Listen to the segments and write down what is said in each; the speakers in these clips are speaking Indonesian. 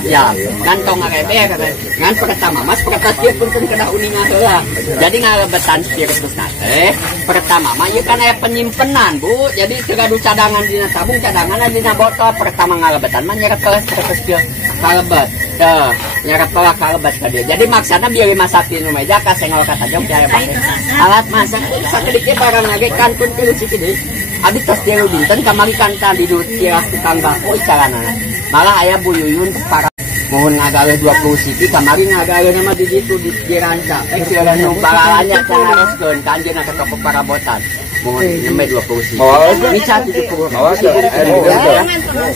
Ya, ngantong ngareber ngan pertama mas pertama pun kena uningan heula. Jadi ngalebetan spiritus nate. Pertama mah ieu kan aya penyimpenan, Bu. Jadi segadu cadangan dina tabung, cadangan dina botol. Pertama ngalebetan mah nyerep kelas kieu kalebet. Teh, nyerep kelas kalebet ka dieu. Jadi maksana bieu masak di meja ka sengol kata jog aya pake alat masak sakedik barang lagi kantun kieu sikit. Abi tos dia dinten kamari kanta di tias tukang bako carana. Malah ayah Bu Yuyun para mohon ngagale 20 siki kamari ngagale nama di situ di ranca kira nu balalanya canareskeun kanjeuna ka toko parabotan mohon nembe 20 siki ini 70 awas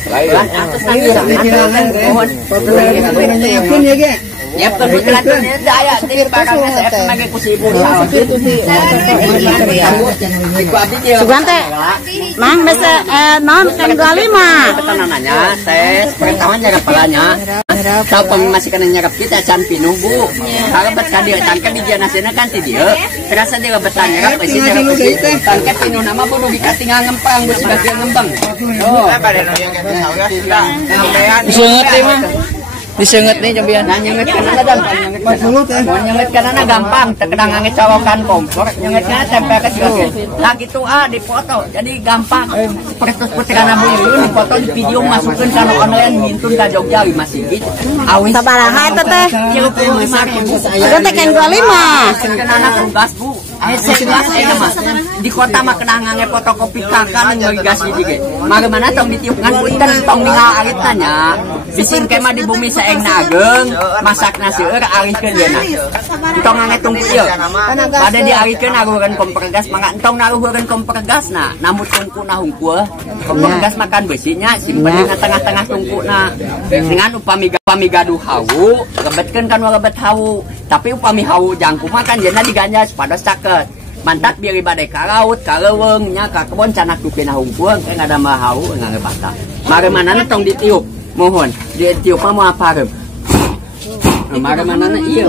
lain atas mohon yakin ya ge ya kebetulan daya di barangnya saya pemakai kusibu Sugante mang besa non tanggal 5 petanannya tes pertama nyerap palanya tahu masih kena nyerap kita can pinuh Bu kalau bet ka dieu tangke di janasena kan ti dieu terasa dia betan nyerap pasti nyerap pasti tangke pinuh nama bodo dikatingal ngempang geus bagian ngembang oh diseungeut teh mah diseungeut nih jambian nah nyeungeut kana dan nyeungeut kana gampang teu kena ngange colokan kompor nyeungeutna tempel ke sieu lah kitu dipoto jadi gampang pertus putrana Bu Yuyun dipoto di video masukeun kana online mintun ka Jogja 5 sigi awis sabaraha eta teh 35.000 sudah teh kan 25 kenana tugas Bu segelas eta mah di kota mah kena ngange fotokopi kakan ngegasi dige mana tong ditiup ngan punten tong ningal aritna nya bisingke mah di bumi saengna ageng masakna seueur arikeun deui na entong ngange tunggu ieu pada diarikeun aruheureun kompor gas mangga entong naruheureun kompor gasna namut tungkuna hungkul kompor gas makan besinya simpen di tengah-tengah tungkuna dengan upami gaduh hawu lebetkeun kan lebet hawu tapi upami hawu jangkung mah kan jenna diganjas pados caket mantap biar badai ka laut ka leuweung nya ka kebon canak dupina hungkul ada mah hawu ngangge bata mare manana tong ditiup mohon ditiup mah moal parem mare manana ieu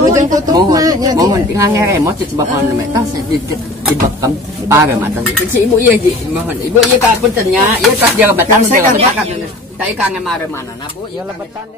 mohon ngangge remote coba pohon meta dibekam parem atas si ibu ieu mohon ibu ieu ka punten nya ieu tas dia lebetan dia lebetan teh ka ngare manana Bu ieu lebetan